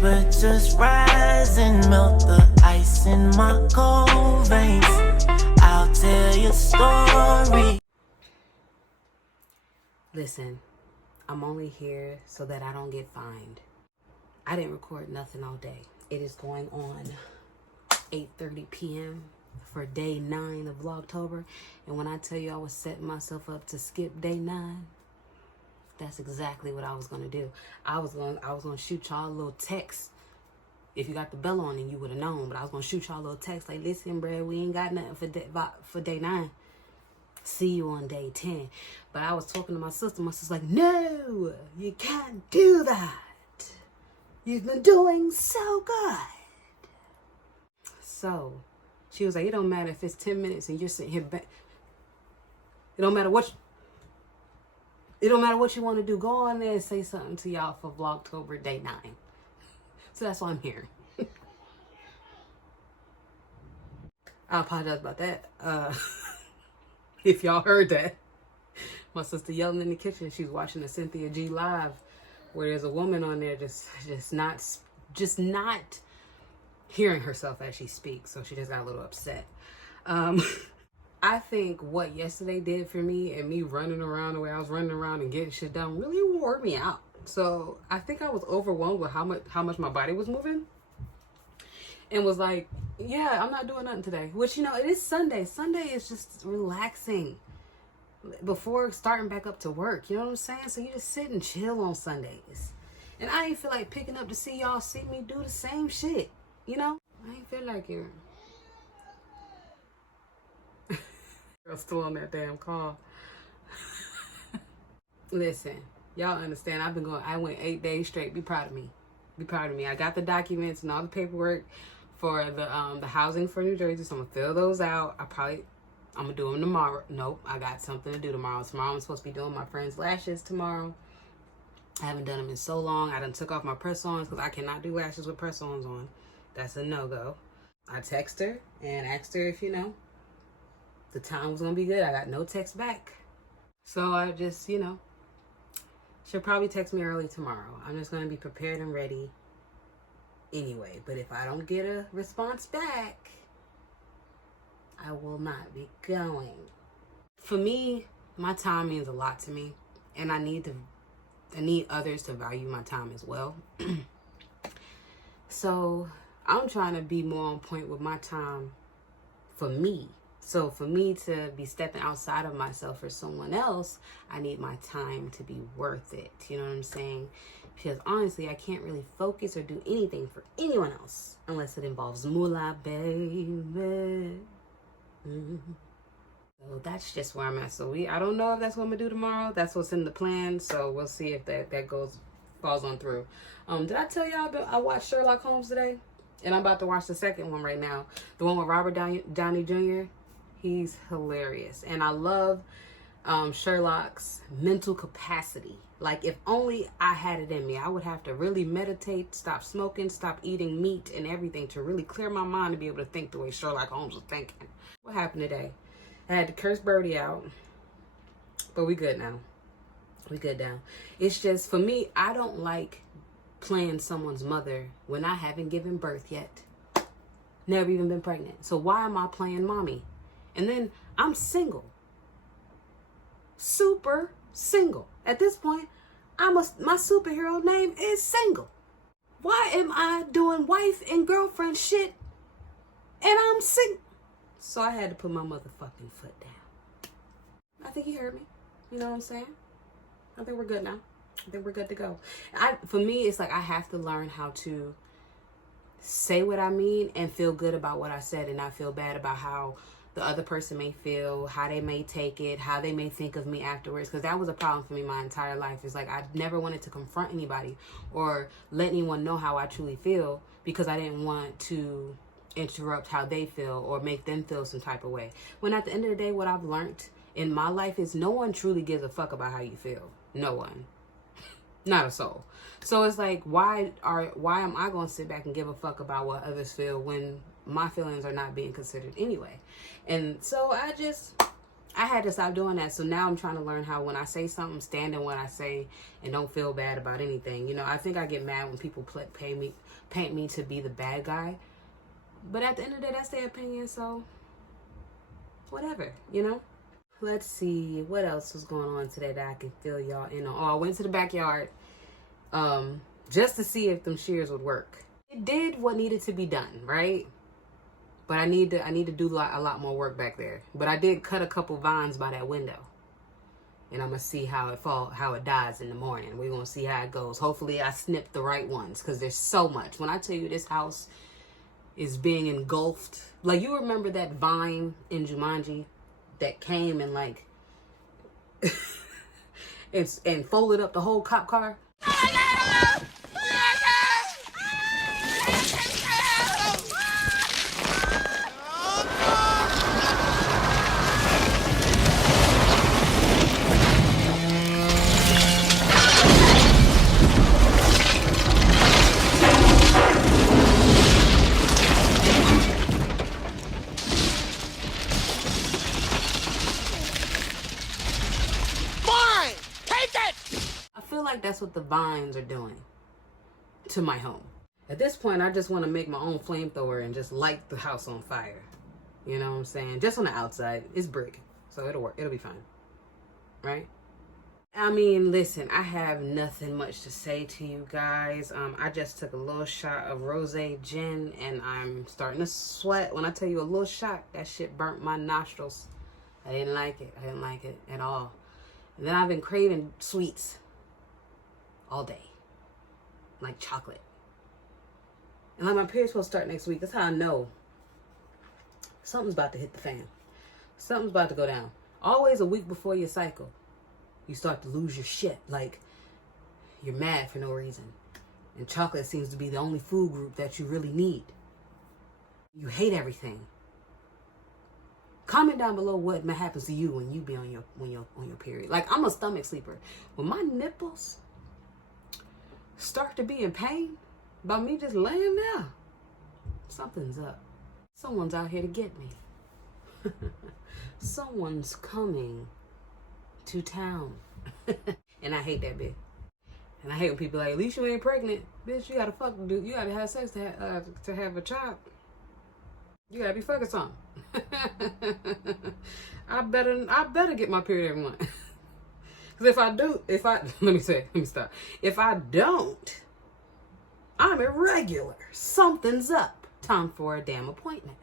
temperatures rise and melt the ice in my cold veins. I'll tell you a story. Listen, I'm only here so that I don't get fined. I didn't record nothing all day. It is going on 8:30 p.m. for day 9 of Vlogtober. And when I tell you I was setting myself up to skip day 9, that's exactly what I was gonna do. I was gonna shoot y'all a little text. If you got the bell on, and you would have known. But I was gonna shoot y'all a little text like, listen, bruh, we ain't got nothing for day 9. See you on day 10. But I was talking to my sister. My sister's like, no, you can't do that. You've been doing so good. So she was like, it don't matter if it's 10 minutes and you're sitting here. It don't matter what you want to do. Go on there and say something to y'all for Vlogtober day 9. So that's why I'm here. I apologize about that. If y'all heard that. My sister yelling in the kitchen. She's watching the Cynthia G live where there's a woman on there just not hearing herself as she speaks. So she just got a little upset. I think what yesterday did for me and me running around the way I was running around and getting shit done really wore me out. So I think I was overwhelmed with how much my body was moving. And was like, yeah, I'm not doing nothing today. Which, you know, it is Sunday. Sunday is just relaxing before starting back up to work. You know what I'm saying? So you just sit and chill on Sundays. And I ain't feel like picking up to see y'all see me do the same shit. You know? I ain't feel like it. I'm still on that damn call. Listen, y'all understand. I went 8 days straight. Be proud of me. Be proud of me. I got the documents and all the paperwork for the housing for New Jersey. So I'm gonna fill those out. I'm gonna do them tomorrow. Nope, I got something to do tomorrow. Tomorrow I'm supposed to be doing my friend's lashes tomorrow. I haven't done them in so long. I done took off my press-ons because I cannot do lashes with press-ons on. That's a no-go. I text her and asked her if, you know, the time was gonna be good. I got no text back. So I just, you know, she'll probably text me early tomorrow. I'm just gonna be prepared and ready anyway. But if I don't get a response back, I will not be going. For me, my time means a lot to me, and I need others to value my time as well. So I'm trying to be more on point with my time for me. So for me to be stepping outside of myself for someone else, I need my time to be worth it. You know what I'm saying? Because honestly, I can't really focus or do anything for anyone else unless it involves moolah, baby. So that's just where I'm at. So I don't know if that's what I'm gonna do tomorrow. That's what's in the plan. So we'll see if that falls on through. Did I tell y'all I watched Sherlock Holmes today? And I'm about to watch the second one right now. The one with Robert Downey Jr. He's hilarious. And I love Sherlock's mental capacity. Like, if only I had it in me, I would have to really meditate, stop smoking, stop eating meat and everything to really clear my mind to be able to think the way Sherlock Holmes was thinking. What happened today? I had to curse Birdie out, but we good now. We good now. It's just, for me, I don't like playing someone's mother when I haven't given birth yet. Never even been pregnant. So why am I playing mommy? And then I'm single. Super single. At this point, my superhero name is single. Why am I doing wife and girlfriend shit and I'm single? So I had to put my motherfucking foot down. I think he heard me. You know what I'm saying? I think we're good now. I think we're good to go. For me, it's like I have to learn how to say what I mean and feel good about what I said and not feel bad about how the other person may feel, how they may take it, how they may think of me afterwards. Because that was a problem for me my entire life. It's like I never wanted to confront anybody or let anyone know how I truly feel because I didn't want to interrupt how they feel or make them feel some type of way. When at the end of the day, what I've learned in my life is no one truly gives a fuck about how you feel. No one. Not a soul. So it's like, why am I going to sit back and give a fuck about what others feel when my feelings are not being considered anyway? And so I I had to stop doing that. So now I'm trying to learn how, when I say something, stand in what I say and don't feel bad about anything. You know, I think I get mad when people paint me to be the bad guy. But at the end of the day, that's their opinion. So whatever, you know. Let's see what else was going on today that I can fill y'all in on. Oh, I went to the backyard just to see if them shears would work. It did what needed to be done, right? But I need to do a lot more work back there. But I did cut a couple vines by that window. And I'm going to see how it dies in the morning. We're going to see how it goes. Hopefully I snipped the right ones, because there's so much. When I tell you this house is being engulfed. Like, you remember that vine in Jumanji that came and like and folded up the whole cop car? Like that's what the vines are doing to my home. At this point, I just want to make my own flamethrower and just light the house on fire. You know what I'm saying? Just on the outside. It's brick, so it'll work. It'll be fine, right? I mean, listen, I have nothing much to say to you guys. I just took a little shot of rosé gin and I'm starting to sweat. When I tell you a little shot, that shit burnt my nostrils. I didn't like it. I didn't like it at all. And then I've been craving sweets all day, like chocolate. And like my period's supposed to start next week. That's how I know something's about to hit the fan. Something's about to go down. Always a week before your cycle, you start to lose your shit. Like, you're mad for no reason. And chocolate seems to be the only food group that you really need. You hate everything. Comment down below what happens to you when you be on your period. Like, I'm a stomach sleeper. When my nipples start to be in pain by me just laying there, something's up. Someone's out here to get me. Someone's coming to town. And I hate that bit. And I hate when people like, at least you ain't pregnant. Bitch, you gotta fuck, dude. You gotta have sex to have a child. You gotta be fucking something. I better get my period every month. Because let me stop. If I don't, I'm irregular. Something's up. Time for a damn appointment.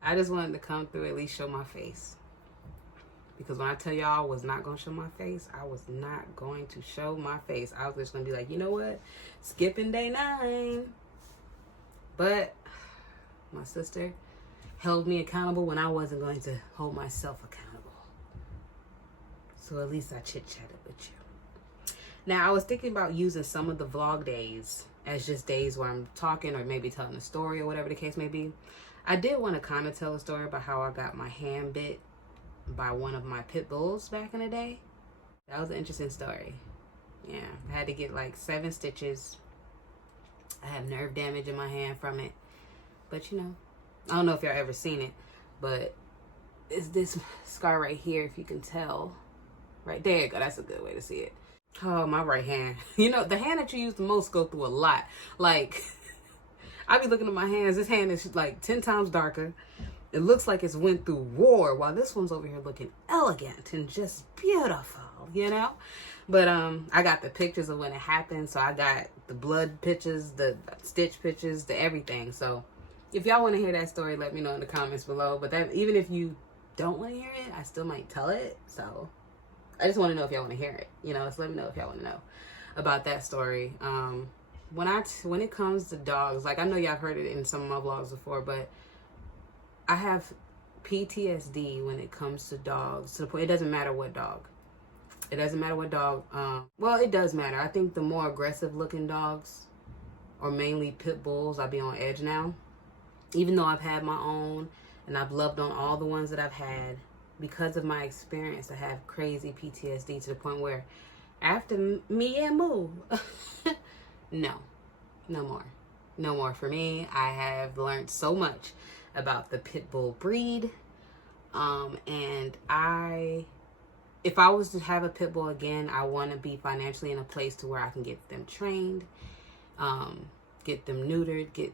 I just wanted to come through, at least show my face. Because when I tell y'all I was not going to show my face, I was not going to show my face. I was just going to be like, you know what? Skipping day 9. But my sister held me accountable when I wasn't going to hold myself accountable. So at least I chit-chatted with you. Now, I was thinking about using some of the vlog days as just days where I'm talking or maybe telling a story or whatever the case may be. I did want to kind of tell a story about how I got my hand bit by one of my pit bulls back in the day. That was an interesting story. Yeah, I had to get like 7 stitches. I have nerve damage in my hand from it. But you know, I don't know if y'all ever seen it, but it's this scar right here, if you can tell. Right there you go. That's a good way to see it. Oh, my right hand. You know, the hand that you use the most go through a lot. Like, I be looking at my hands. This hand is like 10 times darker. It looks like it's went through war, while this one's over here looking elegant and just beautiful, you know? But I got the pictures of when it happened. So I got the blood pictures, the stitch pictures, the everything. So if y'all want to hear that story, let me know in the comments below. But that, even if you don't want to hear it, I still might tell it. So I just want to know if y'all want to hear it, you know, so let me know if y'all want to know about that story. When it comes to dogs, like I know y'all have heard it in some of my vlogs before, but I have PTSD when it comes to dogs, to the point, it doesn't matter what dog. It doesn't matter what dog. Well, it does matter. I think the more aggressive looking dogs, or mainly pit bulls, I'll be on edge now. Even though I've had my own and I've loved on all the ones that I've had, because of my experience, I have crazy PTSD to the point where after me and Moo, no more for me. I have learned so much about the pit bull breed. And if I was to have a pit bull again, I want to be financially in a place to where I can get them trained, get them neutered, get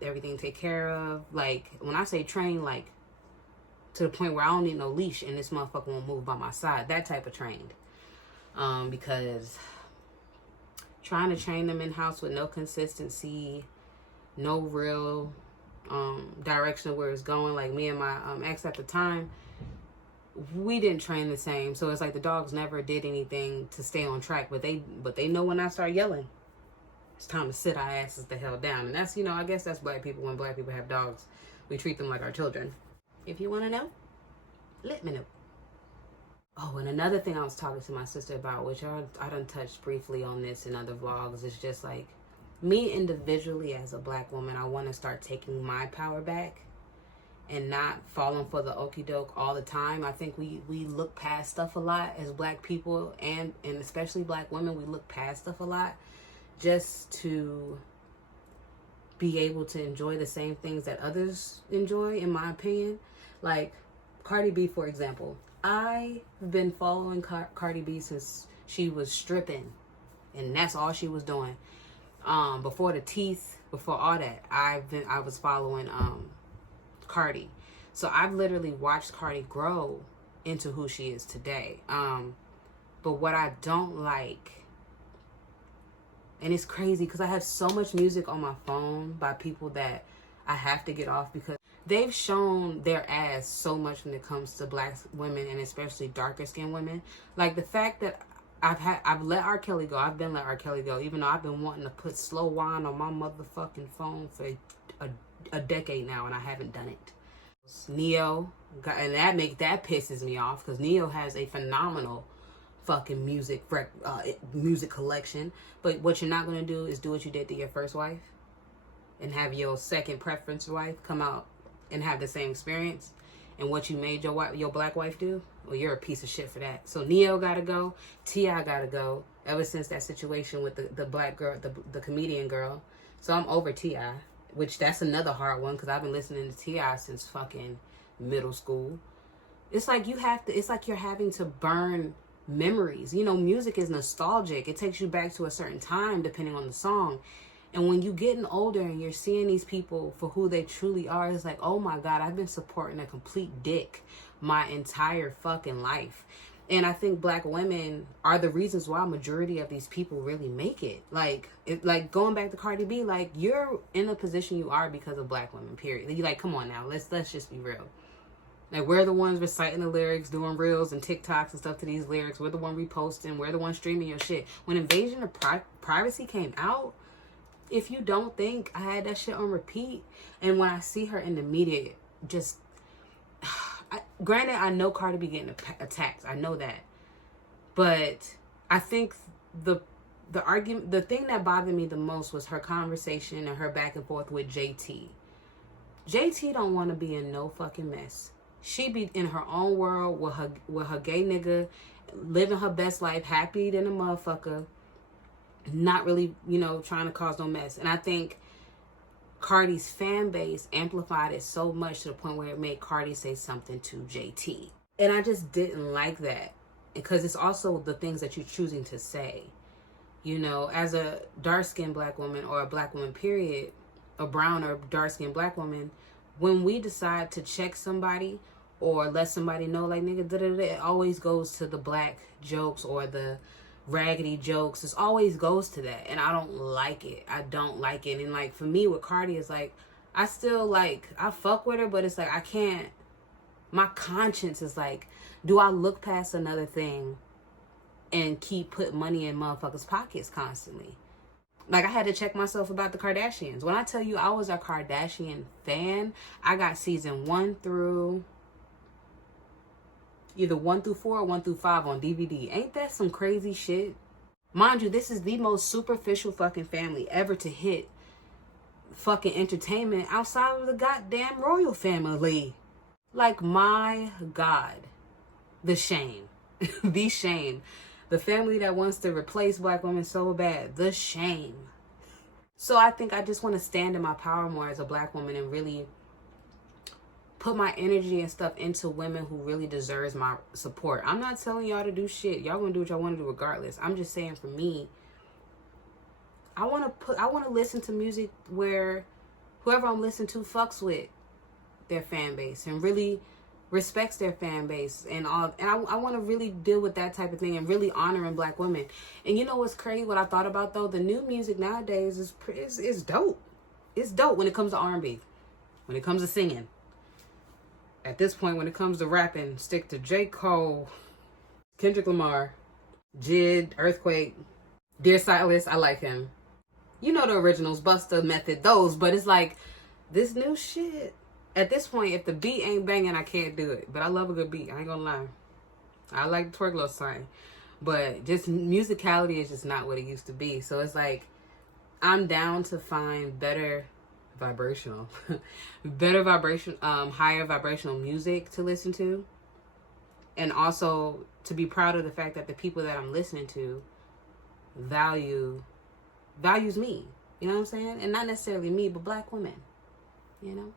everything taken care of. Like, when I say trained, like, to the point where I don't need no leash and this motherfucker won't move by my side. That type of trained. Because trying to train them in-house with no consistency, no real direction of where it's going. Like, me and my ex at the time, we didn't train the same. So it's like the dogs never did anything to stay on track. But they know when I start yelling, it's time to sit our asses the hell down. And that's, I guess that's black people. When black people have dogs, we treat them like our children. If you want to know, let me know. Oh, and another thing I was talking to my sister about, which I done touched briefly on this in other vlogs, is just like, me individually as a black woman, I want to start taking my power back and not falling for the okie doke all the time. I think we look past stuff a lot as black people, and especially black women. We look past stuff a lot just to be able to enjoy the same things that others enjoy, in my opinion. Like Cardi B, for example. I've been following Cardi B since she was stripping, and that's all she was doing. Before the teeth, before all that, I was following Cardi. So I've literally watched Cardi grow into who she is today. But what I don't like, and it's crazy because I have so much music on my phone by people that I have to get off, because they've shown their ass so much when it comes to black women, and especially darker skinned women. Like, the fact that I've let R. Kelly go. I've been let R. Kelly go, even though I've been wanting to put slow wine on my motherfucking phone for a decade now, and I haven't done it. Neo, and that pisses me off, because Neo has a phenomenal fucking music collection. But what you're not gonna do is do what you did to your first wife, and have your second preference wife come out and have the same experience. And what you made your black wife do, well, you're a piece of shit for that. So Neo gotta go, T.I. gotta go. Ever since that situation with the black girl, the comedian girl. So I'm over T.I., which that's another hard one, because I've been listening to T.I. since fucking middle school. It's like you're having to burn memories. Music is nostalgic. It takes you back to a certain time depending on the song. And when you're getting older and you're seeing these people for who they truly are, it's like, oh my God, I've been supporting a complete dick my entire fucking life. And I think black women are the reasons why a majority of these people really make it. Like going back to Cardi B, like, you're in the position you are because of black women, period. You like, come on now, let's just be real. Like, we're the ones reciting the lyrics, doing reels and TikToks and stuff to these lyrics. We're the one reposting. We're the one streaming your shit. When Invasion of Privacy came out, if you don't think, I had that shit on repeat. And when I see her in the media, just, granted, I know Cardi B getting attacked. I know that. But I think the argument, the thing that bothered me the most was her conversation and her back and forth with JT. JT don't want to be in no fucking mess. She be in her own world with her gay nigga, living her best life, happy than a motherfucker. Not really, trying to cause no mess. And I think Cardi's fan base amplified it so much to the point where it made Cardi say something to JT. And I just didn't like that, because it's also the things that you're choosing to say. As a dark-skinned black woman, or a black woman, period, a brown or dark-skinned black woman, when we decide to check somebody or let somebody know, like, nigga, it always goes to the black jokes or the raggedy jokes. It always goes to that, and I don't like it. And like, for me with Cardi, it's like, I still, like, I fuck with her, but it's like, I can't, my conscience is like, do I look past another thing and keep putting money in motherfuckers' pockets constantly? Like, I had to check myself about the Kardashians. When I tell you I was a Kardashian fan, I got season 1 through either 1 through 4 or 1 through 5 on DVD. Ain't that some crazy shit? Mind you, this is the most superficial fucking family ever to hit fucking entertainment outside of the goddamn royal family. Like, my God. The shame. The shame. The family that wants to replace black women so bad. The shame. So I think I just want to stand in my power more as a black woman and really put my energy and stuff into women who really deserves my support. I'm not telling y'all to do shit. Y'all gonna do what y'all want to do regardless. I'm just saying, for me, I want to listen to music where whoever I'm listening to fucks with their fan base and really respects their fan base and all. And I want to really deal with that type of thing and really honoring black women. And you know what's crazy? What I thought about though, the new music nowadays is dope. It's dope when it comes to R&B, when it comes to singing. At this point, when it comes to rapping, stick to J. Cole, Kendrick Lamar, Jid, Earthquake, Dear Silas. I like him. You know the originals, Busta, Method, those. But it's like this new shit. At this point, if the beat ain't banging, I can't do it. But I love a good beat. I ain't gonna lie. I like the twerk little sign. But just musicality is just not what it used to be. So it's like I'm down to find better vibrational, higher vibrational music to listen to. And also to be proud of the fact that the people that I'm listening to values me. You know what I'm saying? And not necessarily me, but black women. You know?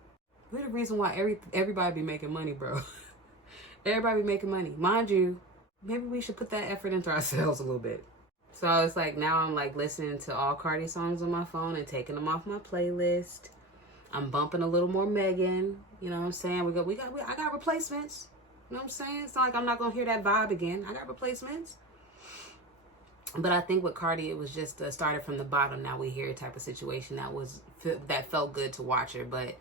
We're the reason why everybody be making money, bro. Everybody be making money. Mind you, maybe we should put that effort into ourselves a little bit. So it's like now I'm like listening to all Cardi songs on my phone and taking them off my playlist. I'm bumping a little more Megan. You know what I'm saying? I got replacements. You know what I'm saying? It's not like I'm not gonna hear that vibe again. I got replacements. But I think with Cardi, it was just started from the bottom. Now we hear type of situation that felt good to watch her. But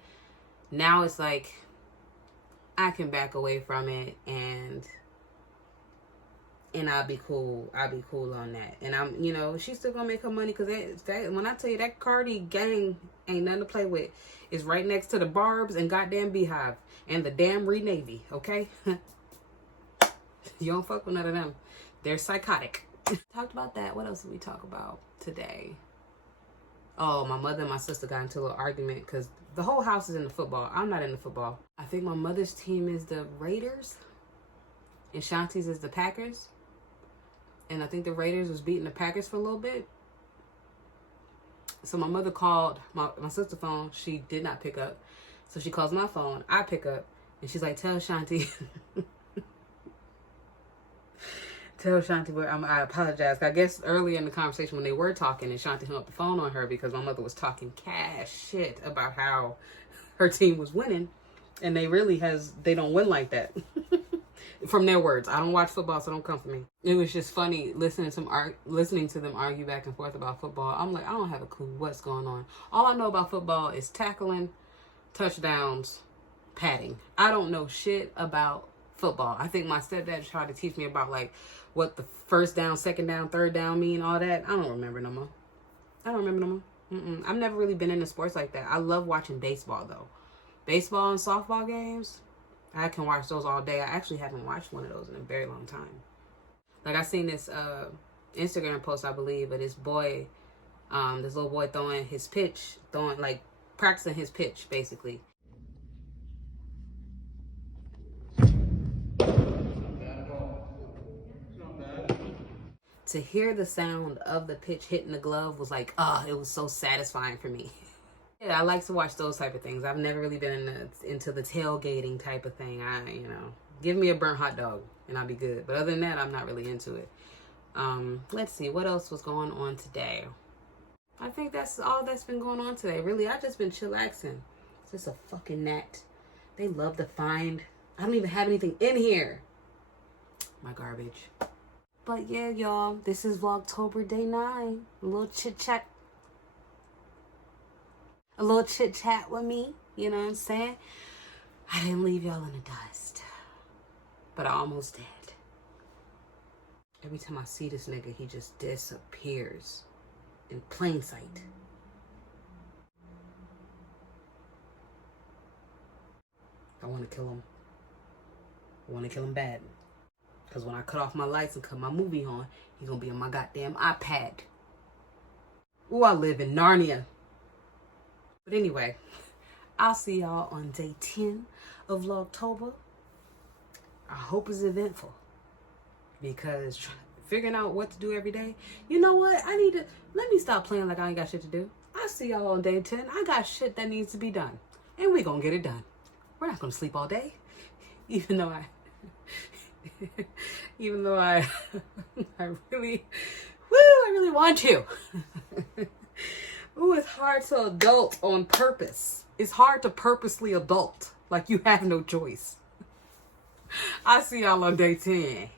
now it's like I can back away from it and I'll be cool. I'll be cool on that. And I'm, you know, she's still gonna make her money because that when I tell you that Cardi gang ain't nothing to play with. It's right next to the Barbs and goddamn Beehive and the damn Reed Navy. Okay, you don't fuck with none of them. They're psychotic. Talked about that. What else did we talk about today? Oh, my mother and my sister got into a little argument because the whole house is into football. I'm not into football. I think my mother's team is the Raiders and Shanti's is the Packers. And I think the Raiders was beating the Packers for a little bit. So my mother called my sister's phone. She did not pick up. So she calls my phone. I pick up. And she's like, tell Shanti. Tell Shanti where I apologize. I guess earlier in the conversation when they were talking and Shanti hung up the phone on her because my mother was talking cash shit about how her team was winning. And they don't win like that. From their words. I don't watch football, so don't come for me. It was just funny listening to them argue back and forth about football. I'm like, I don't have a clue what's going on. All I know about football is tackling, touchdowns, padding. I don't know shit about football. I think my stepdad tried to teach me about like what the first down, second down, third down mean, all that. I don't remember no more. I've never really been into sports like that. I love watching baseball though. Baseball and softball games, I can watch those all day. I actually haven't watched one of those in a very long time. Like I seen this Instagram post, I believe, of this boy, this little boy practicing his pitch basically. To hear the sound of the pitch hitting the glove was like, it was so satisfying for me. Yeah, I like to watch those type of things. I've never really been into the tailgating type of thing. Give me a burnt hot dog and I'll be good. But other than that, I'm not really into it. Let's see, what else was going on today? I think that's all that's been going on today. Really, I've just been chillaxing. It's just a fucking gnat. They love to find. I don't even have anything in here. My garbage. But yeah, y'all, this is Vlogtober Day 9. A little chit chat. A little chit chat with me. You know what I'm saying? I didn't leave y'all in the dust. But I almost did. Every time I see this nigga, he just disappears in plain sight. I want to kill him. I want to kill him bad. Because when I cut off my lights and cut my movie on, he's going to be on my goddamn iPad. Ooh, I live in Narnia. But anyway, I'll see y'all on day 10 of Vlogtober. I hope it's eventful. Because figuring out what to do every day, you know what? Let me stop playing like I ain't got shit to do. I'll see y'all on day 10. I got shit that needs to be done. And we going to get it done. we're not gonna sleep all day. Even though I really want to. Ooh, it's hard to adult on purpose. It's hard to purposely adult. Like you have no choice. I'll see y'all on day 10.